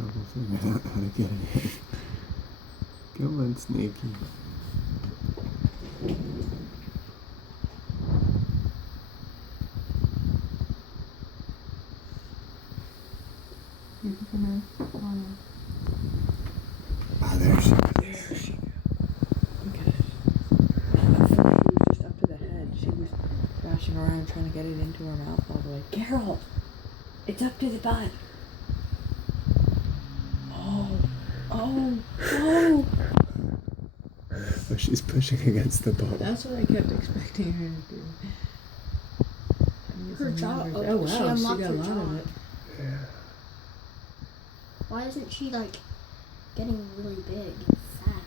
trouble figuring out how to get it in. Come on, Snaky. Ah, there she is. Look at it. I thought she was just up to the head. She was thrashing around trying to get it into her mouth all the way. Carol! It's up to the butt. Oh. Oh. Oh. Oh, she's pushing against the bowl. That's what I kept expecting her to do. Her jaw. Oh wow, she unlocked got a her lot jaw. of it. Yeah. Why isn't she like getting really big, fat?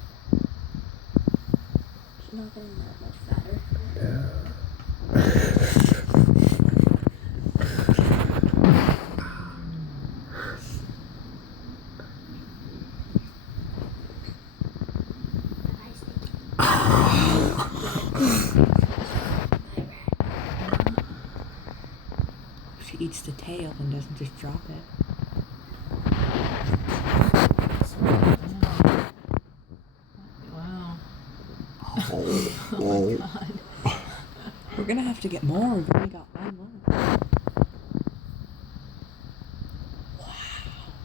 She's not getting that much fatter. Yeah. She eats the tail and doesn't just drop it. Wow. Oh, God. We're gonna have to get more. We've only got one left.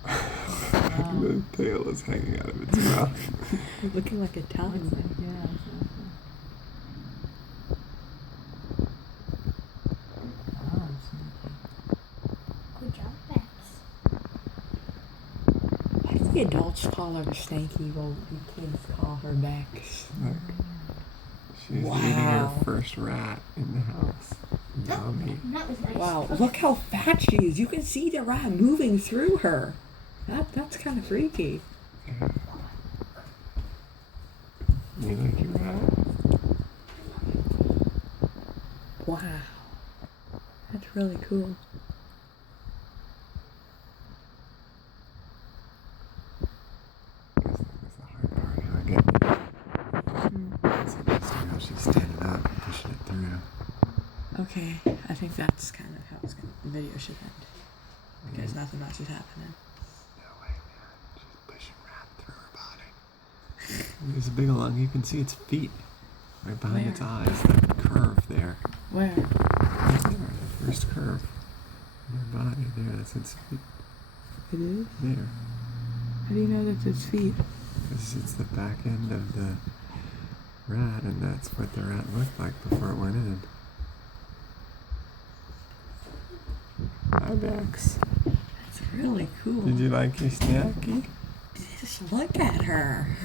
Wow. The tail is hanging out of its mouth. Looking like a tongue. Yeah. Good job, Bex. Why do the adults call her Snaky while the kids call her Bex? Look. She's Wow. eating her first rat in the house. Yummy. That was nice. Wow, look how fat she is. You can see the rat moving through her. That's kind of freaky. You like your rat? Wow. That's really cool. That's the hard part, how I get it. So just how she's standing up and pushing it through. Okay, I think that's kind of how the video should end. Because nothing much is happening. No way, man. She's pushing right through her body. There's a big lung. You can see its feet right behind its eyes. That curve there. Where? Right there. The first curve in her body. There, that's its feet. It is? There. How do you know that's its feet? Because it's the back end of the rat, and that's what the rat looked like before it went in. Hi, Bex. That's really cool. Did you like your snacky? Just look at her.